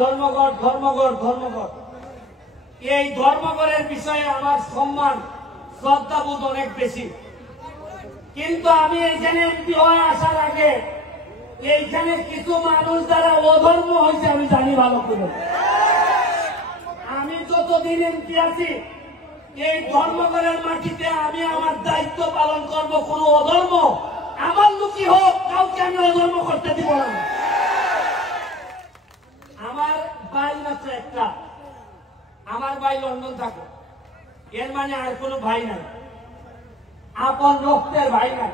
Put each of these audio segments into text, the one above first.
ধর্মঘট ধর্মঘট ধর্মঘট এই ধর্মঘটের বিষয়ে আমার সম্মান শ্রদ্ধাবোধ অনেক বেশি, কিন্তু আমি এইখানে এমপি হয়ে আসার আগে এইখানে কিছু মানুষ যারা অধর্ম হয়েছে আমি জানি ভালো করে। আমি যতদিন এমপি আছি এই ধর্মঘটের মাটিতে আমি আমার দায়িত্ব পালন করব। কোন অধর্ম আমার লুকি হোক, কাউকে আমি অধর্ম করতে দিব না। আমার ভাই মাত্র একটা, আমার ভাই লন্ডন থাকে, এর মানে আর কোনো ভাই নাই, আপন রক্তের ভাই নাই।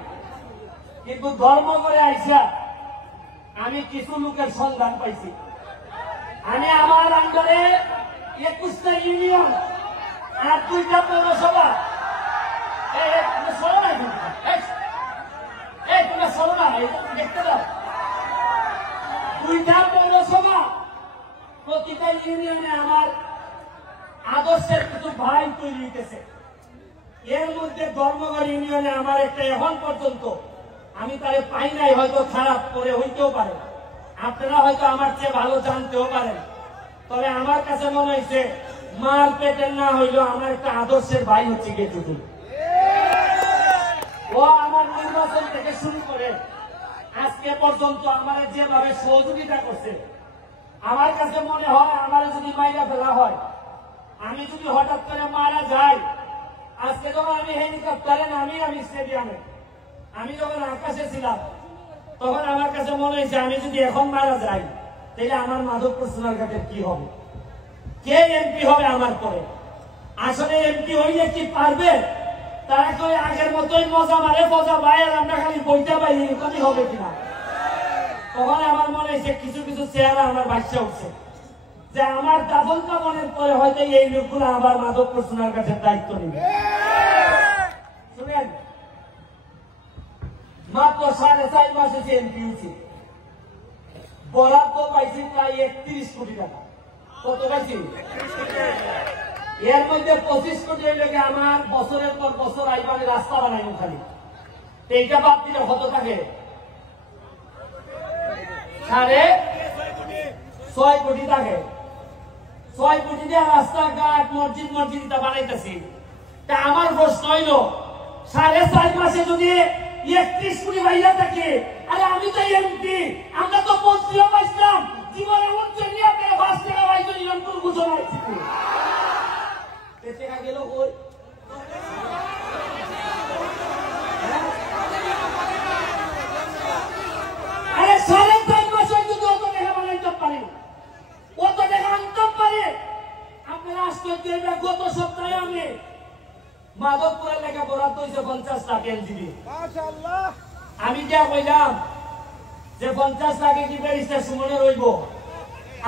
কিন্তু ধর্ম করে আইসা আমি কিছু লোকের সন্ধান পাইছি। আমি আমার আন্ডারে 21টা ইউনিয়ন আর 2টা পৌরসভা, দেখতে দাও, 2টা পৌরসভা, প্রতিটা ইউনিয়নে আমার আদর্শের কিছু ভাই তৈরি হইতেছে। এর মধ্যে ধর্মগড় ইউনিয়নে আমার একটা এখন পর্যন্ত আমি তারে পাই নাই, হয়তো খারাপ করে হইতেও পারে, আপনারা হয়তো আমার চেয়ে ভালো জানতেও পারেন, তবে আমার কাছে মনে হয়েছে মার পেটের না হইলেও আমার একটা আদর্শের ভাই হচ্ছে গেটুটু। ও আমার নির্বাচন থেকে শুরু করে আজকে পর্যন্ত আমার যেভাবে সহযোগিতা করছে, আমার কাছে মনে হয় আমার যদি মাইরা ফেলা হয়, আমি যদি হঠাৎ করে মারা যাই, আজকে যখন আমি হেলিকপ্টারে নামি, আমি স্টেডিয়ামে, আমি যখন আকাশে ছিলাম, তখন আমার কাছে মনে হয়েছে আমি যদি এখন মারা যাই তাহলে আমার মাধবপুর সোনারঘাটের কি হবে, কে এমপি হবে আমার পরে। আসলে এমপি হইলে কি পারবে? তারা তো আগের মতোই মজা মারে, মজা বাইরে আমরা খালি বইটা পাই, এরকমই হবে কিনা। তখন আমার মনে হয়েছে কিছু কিছু চেহারা আমার বাচ্চা উঠছে, যে আমার দাফন কামনের পরে হয়তো এই লোকগুলো আবার মাধবপুর সোনারঘাটের দায়িত্ব নেবে। শুনেন, মাত্র 4.5 মাস হচ্ছে এমপি হচ্ছে, বরাদ্দ পাইছি প্রায় 31 কোটি টাকা। কত পাইছি? এর মধ্যে 25 কোটি লেগে আমার বছরের পর বছর আইবারে রাস্তা বানাই খালি, এইটা বাদ দিলে কত থাকে? 6.5 কোটি থাকে। 6 কোটি দিয়ে রাস্তাঘাট মসজিদ মসজিদ বানাইতেছি। তা আমার প্রশ্ন হইল, 4.5 মাসে যদি 31 কোটি বাইরে থাকে, আরে আমি তো এমপি, আমরা তো মন্ত্রীও পাইছিলাম, জীবনে উঠছে নিয়ে আপনারা 5 টাকা পাইছো, নিরন্তর ঘোষণা হচ্ছে টাকা গেল কই? আরে 4.5 মাসে যদি অত টাকা বানাইতে পারে, অত টাকা আনতে পারে, আপনারা আশ্চর্য। গত সপ্তাহে আমি মাধবপুরের লেখা বরাদ্দ হয়েছে 50 লাখ এলজিবি। আমি যা কইলাম যে 50 লাখে কি ব্যারিস্টার সুমনে রইব,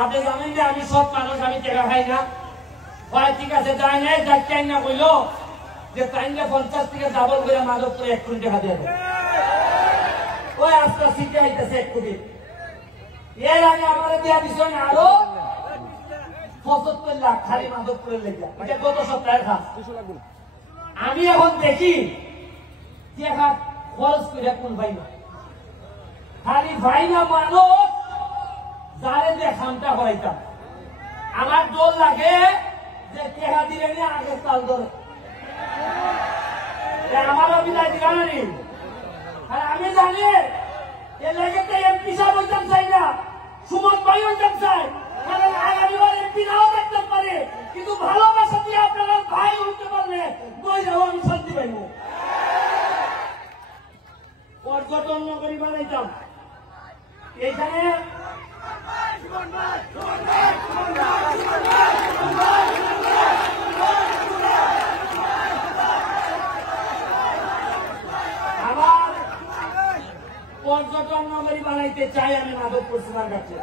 আপনি জানেন যে আমি সব মানুষ, আমি টাকা খাই না। হয় ঠিক আছে, যায় নাই, যাই না কইল যে তাইলে 50 থেকে ডাবল করে মাধবপুরে 1 কোটি টাকা দিয়ে দেয়। ওই আজকে সিটে আইতেছে 1 কোটি। এর আগে আমার দেওয়া দিচ্ছেন আরো 75 লাখ খালি মাধবপুরের লেগে, এটা গত সপ্তাহের খাস। আমি এখন দেখি যে খরচ করে কোন ভাই না, খালি ভাই না মানুষ যারে যে খামটা হরাইতাম। আমার দোল লাগে যে টেহা দিলে নিয়ে আগের তাল ধরে আমার অভিনয় দিলানি। আর আমি জানি এ লেগে তো এমপি সাহেব হইতাম চাই না, সুমন ভাই হইতাম চাই, কারণ আগামীবার এমপি নাও দেখতে পারে, কিন্তু ভালোবাসা দিয়ে আপনারা ভাই হইতে পারলে বই যাবো, আমি শান্তি পাইব। পর্যটন নগরী বানাইতাম এইখানে, আমার পর্যটন নগরী বানাইতে চাই আমি মাধবপুর সোনারঘাটে।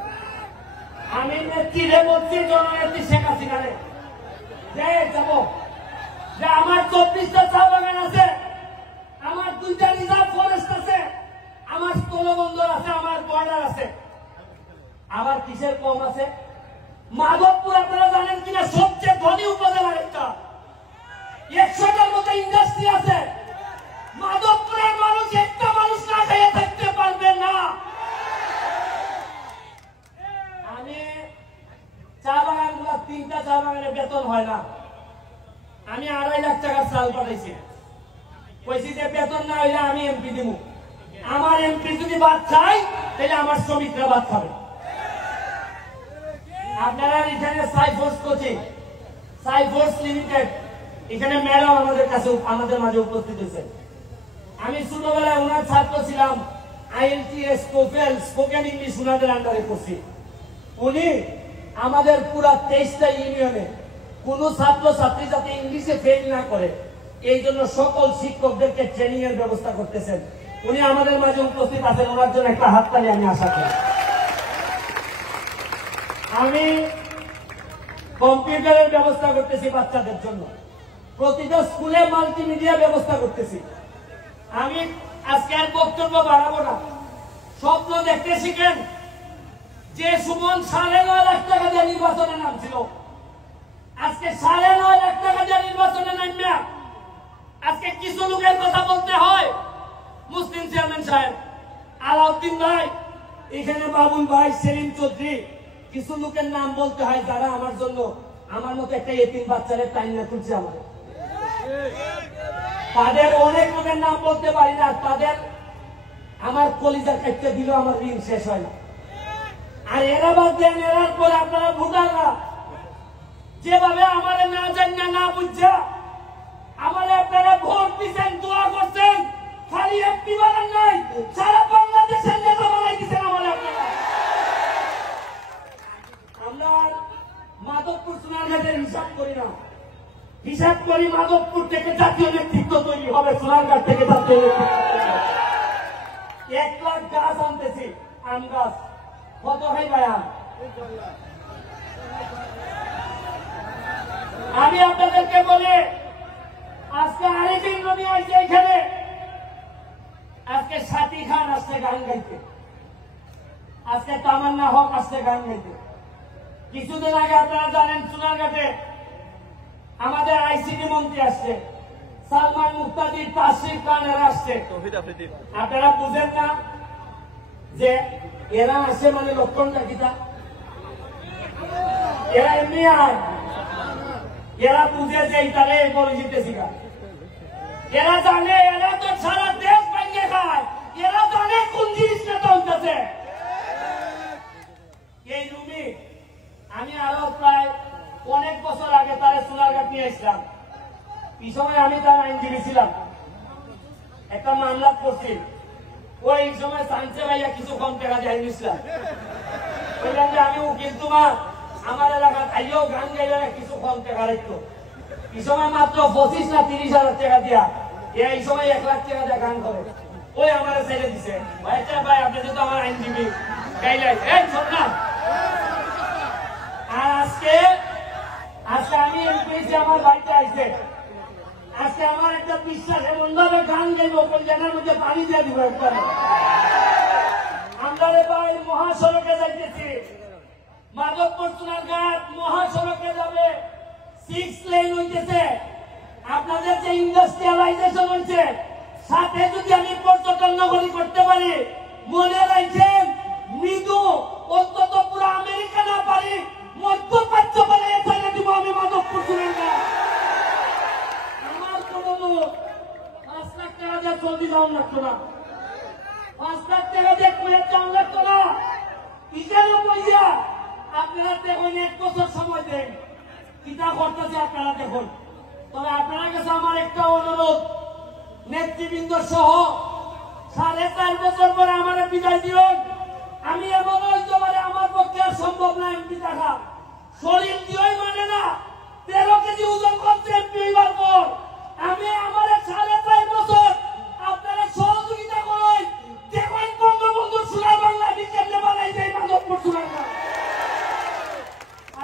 আমি নেত্রীরে বলছি, জননেত্রী শেখ হাসিনারে যে যাব, যে আমার 24টা চা বাগান আছে, আমার 2টা রিজার্ভ ফরেস্ট আছে, আমার স্থলবন্দর আছে, আমার বর্ডার আছে, আমার কিসের কম আছে? মাধবপুর আপনারা জানেন কিনা সবচেয়ে ধনী উপজেলা একটা, 100টার মতো ইন্ডাস্ট্রি আছে। মাধবপুরের মানুষ একটা মানুষ না খেয়ে থাকতে পারবে না। আমি 3টা চা বাগানে বেতন হয় না, আমি 2.5 লাখ টাকার চাল পাঠাইছি, কইছি যে বেতন না হইলে আমি এমপি দিব, আমার এমপি যদি বাদ খাই তাহলে আমার শ্রমিকরা বাদ খাবে। আপনারা এখানে সাইফোর্স কোচিং, সাইফোর্স লিমিটেড, এখানে ম্যাডাম আমাদের মাঝে উপস্থিত হয়েছে। আমি ছোটবেলায় ওনার ছাত্র ছিলাম, IELTS TOEFL স্পোকেন ইংলিশ ওনাদের আন্ডারে করছি। উনি আমাদের পুরা 23টা ইউনিয়নে কোন ছাত্র ছাত্রী যাতে ইংলিশে ফেল না করে এই জন্য সকল শিক্ষকদেরকে ট্রেনিং এর ব্যবস্থা করতেছেন। উনি আমাদের মাঝে উপস্থিত আছেন, ওনার জন্য একটা হাততালি আমি আশা করি। আমি কম্পিউটারের ব্যবস্থা করতেছি বাচ্চাদের জন্য, প্রতিটা স্কুলে মাল্টিমিডিয়া ব্যবস্থা করতেছি। আমি আজকে আর বক্তব্য বাড়াবো না, স্বপ্ন দেখতে শিখেন। যে সুমন 9.5 লাখ টাকা দিয়ে নির্বাচনে নামছিল, আজকে 9.5 লাখ টাকা দিয়ে নির্বাচনে নামবে। আজকে কিছু লোকের কথা বলতে হয়, মুসলিম চেয়ারম্যান সাহেব, আলাউদ্দিন ভাই, এখানে বাবুল ভাই, সেলিম চৌধুরী, কিছু লোকের নাম বলতে হয় যারা আমার জন্য আমার মতো একটা এতিম বাচ্চারে টাইনা তুলছে। আমাদের তাদের অনেক লোকের নাম বলতে পারি না, তাদের আমার কলিজা কাটতে দিলেও আমার ঋণ শেষ হয় না। আর এরা বাদ দেন, এরার পরে আপনারা ভোটাররা যেভাবে আমাদের না জানিয়ে না বুঝছে আমাদের আপনারা ভোট দিচ্ছেন, দোয়া করছেন, খালি এমপি বানান নাই, সারা বাংলাদেশের নেতা বানাই দিচ্ছেন আমাদের আপনারা। আমরা মাধবপুর সোনারঘাটের হিসাব করি না, হিসাব করি মাধবপুর থেকে জাতীয় নেতৃত্ব তৈরি হবে, সোনারঘাট থেকে জাতীয় নেতৃত্ব। 1 লাখ গাছ আনতেছি, আম গাছ কত হয় ভাইয়া? আমি আপনাদেরকে বলি, আজকে আরেকদিন নদী আসছে এখানে, আজকে সাথী খান আসছে গান গাইতে, আজকে তামান্না হক আসছে গান গাইতে। কিছুদিন আগে আপনারা জানেন সোনারঘাটে আমাদের ICT মন্ত্রী আসছে, সালমান মুক্তাদি, তাসরিফ খান এরা আসছে। আপনারা বুঝেন না যে এরা আসে মানে লক্ষণটা কিটা? এরা এমনি আর এরা বুঝে যে তারে বলে জিতেছি, এরা জানে, এরা তো সারা দেশ ভেঙে খায়, এরা জানে কোন জিনিসটা চলতেছে। এই রুমি আমি আরো প্রায় অনেক বছর আগে তারে সোনারঘাট নিয়ে এসলাম, এই সময় আমি তার আইনজীবী ছিলাম, একটা মামলা করছি। ওই সময় সানসে ভাইয়া কিছু কম টাকা দিয়ে নিছিলাম, বললাম যে আমি উকিল, তোমার আমার এলাকা তাইও গান গাইলে কিছু কম টাকা রাখতো। এই সময় মাত্র 25 না 30 হাজার টাকা দিয়া, এই সময় 1 লাখ টাকা দিয়ে গান করে। ওই আমার ছেড়ে দিছে, ভাই আপনি যেহেতু আমার আইনজীবী গাইলেন, এই শোন না। আর আজকে আমি এমপি, আমার বাড়িতে আসছে, আজকে আমার একটা বিশ্বাস, এমন ভাবে গান গাইব কল্যাণের মধ্যে পানি দিয়ে দিব। আমরা ভাই মহাসড়কে যাইতেছি, মাধবপুর সোনারঘাট মহাসড়কে যাবে, 6 লেন হইতেছে। আপনাদের যে ইন্ডাস্ট্রিয়ালাইজেশন হয়েছে, সাথে যদি আমি পর্যটন নগরী করতে পারি, মনে রাখছেন মৃদু অন্তত পুরো আমেরিকা না পারি, মধ্যপ্রাচ্য বলে এখানে দিব আমি মাধবপুর সোনারঘাট। আমার কোনো 5 লাখ টাকা দিয়ে চলতি দাম লাগতো না, 5 লাখ টাকা দিয়ে কুয়ের দাম লাগতো না। কিসের পয়সা আপনারা দেখুন, 1 বছর সময় দেন, কিতা করতেছে আপনারা দেখুন। তবে আপনার কাছে আমার একটা অনুরোধ, নেতৃবৃন্দ সহ 4.5 বছর পরে আমার বিদায় দিন। আমি এমন হইতে পারে আমার পক্ষে আর সম্ভব না এমপি থাকা, শরীর দিয়েই মানে না, 13 কেজি ওজন করছে এমপি হইবার পর। আমি আমার 4.5 বছর আপনারা সহযোগিতা করেন, দেখুন বঙ্গবন্ধুর সোনার বাংলা কেমনে বানাই যায় মাধবপুর সোনারঘাট।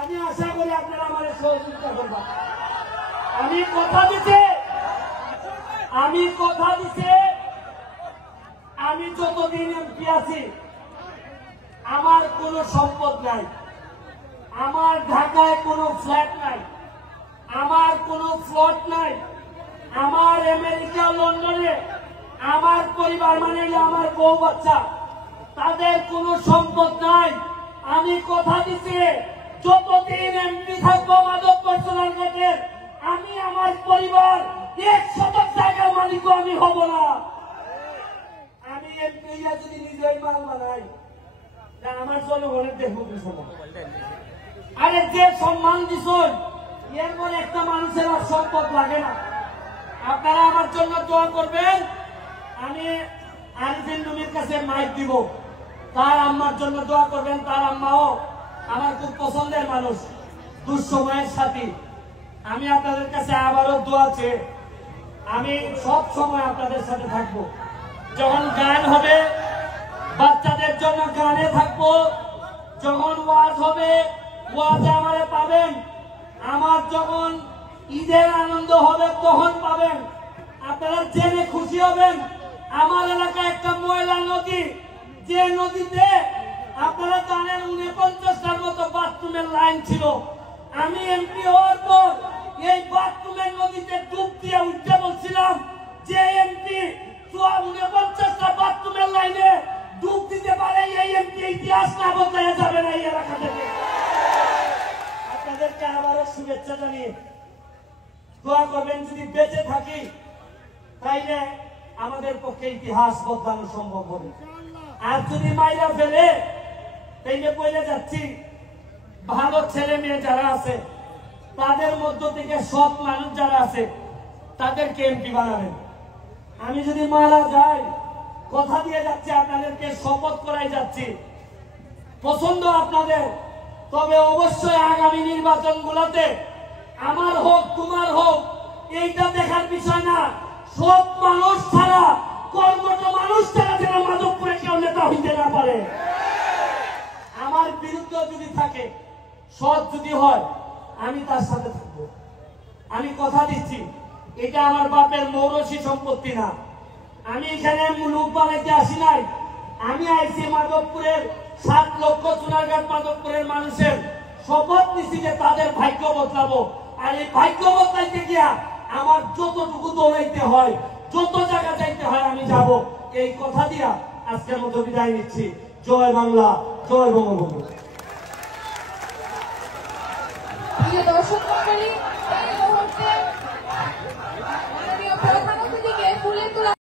আমি আশা করি আপনারা আমার সহযোগিতা করবেন। আমি কথা দিতে আমি যতদিন এমপি আছি আমার কোনো সম্পদ নাই, আমার ঢাকায় কোনো ফ্ল্যাট নাই, আমার কোনো প্লট নাই, আমার আমেরিকা লন্ডনে আমার পরিবার মানে আমার বউ বাচ্চা, তাদের কোনো সম্পদ নাই। আমি কথা দিচ্ছি যতদিন এমপি থাকবো জনগণের দেখবো কিছু। আরে যে সম্মান দিচ্ছেন এর পরে একটা মানুষের আর সম্পদ লাগে না। আপনারা আমার জন্য দোয়া করবেন। আমি আরিফিন রুমির কাছে মাইক দিব, তার আম্মার জন্য দোয়া করবেন। তার আম্মাও আমার খুব পছন্দের মানুষ, দুঃসময়ের সাথী। আমি আপনাদের কাছে আবারও দোয়া চেয়ে আমি সব সময় আপনাদের সাথে থাকবো। যখন গান হবে বাচ্চাদের জন্য গানে থাকবো, যখন ওয়াজ হবে ওয়াজে আমারে পাবেন, আমার যখন ঈদের আনন্দ হবে তখন পাবেন। আপনারা জেনে খুশি হবেন আমার এলাকায় একটা ময়লা নদী, যে নদীতে আপনারা জানেন 49টার মতো বাথরুমের লাইন ছিল। আমি এমপি হওয়ার পর এই বাথরুমের নদীতে ডুব দিয়ে উঠতে বলছিলাম যে এমপি 49টা বাথরুমের লাইনে ডুব দিতে পারে, এই এমপি ইতিহাস না বদলে যাবে না এই এলাকা থেকে। আপনাদেরকে আবারও শুভেচ্ছা জানিয়ে দোয়া করবেন, যদি বেঁচে থাকি তাইলে আমাদের পক্ষে ইতিহাস বদলানো সম্ভব হবে। আর যদি মাইরা ফেলে তাইলে বলে যাচ্ছি, ভালো ছেলে মেয়ে যারা আছে তাদের মধ্য থেকে সৎ মানুষ যারা আছে তাদেরকে এমপি বানাবেন। আমি যদি মারা যাই, কথা দিয়ে যাচ্ছি, আপনাদেরকে শপথ করাই যাচ্ছি, পছন্দ আপনাদের, তবে অবশ্যই আগামী নির্বাচনগুলোতে আমার হোক তোমার হোক এইটা দেখার বিষয় না, সব মানুষ ছাড়া কর্মঠ মানুষ ছাড়া যেন মাধবপুরে কেউ নেতা হইতে না পারে। আমার বিরুদ্ধে যদি থাকে, সৎ যদি হয়, আমি তার সাথে থাকবো। আমি কথা দিচ্ছি, এটা আমার বাপের মৌরসী সম্পত্তি না। আমি এখানে মুলুক বানাইতে আসি নাই, আমি আইছি মাধবপুরের 7 লক্ষ চুনারঘাট মাধবপুরের মানুষের শপথ নিচ্ছি যে তাদের ভাগ্য বদলাবো। আর এই ভাগ্য বদলাইতে গিয়া আমার যতটুকু দৌড়াইতে হয়, যত জায়গা যাইতে হয় আমি যাব। এই কথা দিয়া আজকের মতো বিদায় নিচ্ছি। জয় বাংলা, জয় বঙ্গবন্ধু। প্রিয় দর্শক মণ্ডলী, এই মুহূর্তে মাননীয় প্রধান অতিথিকে ফুলের তোলা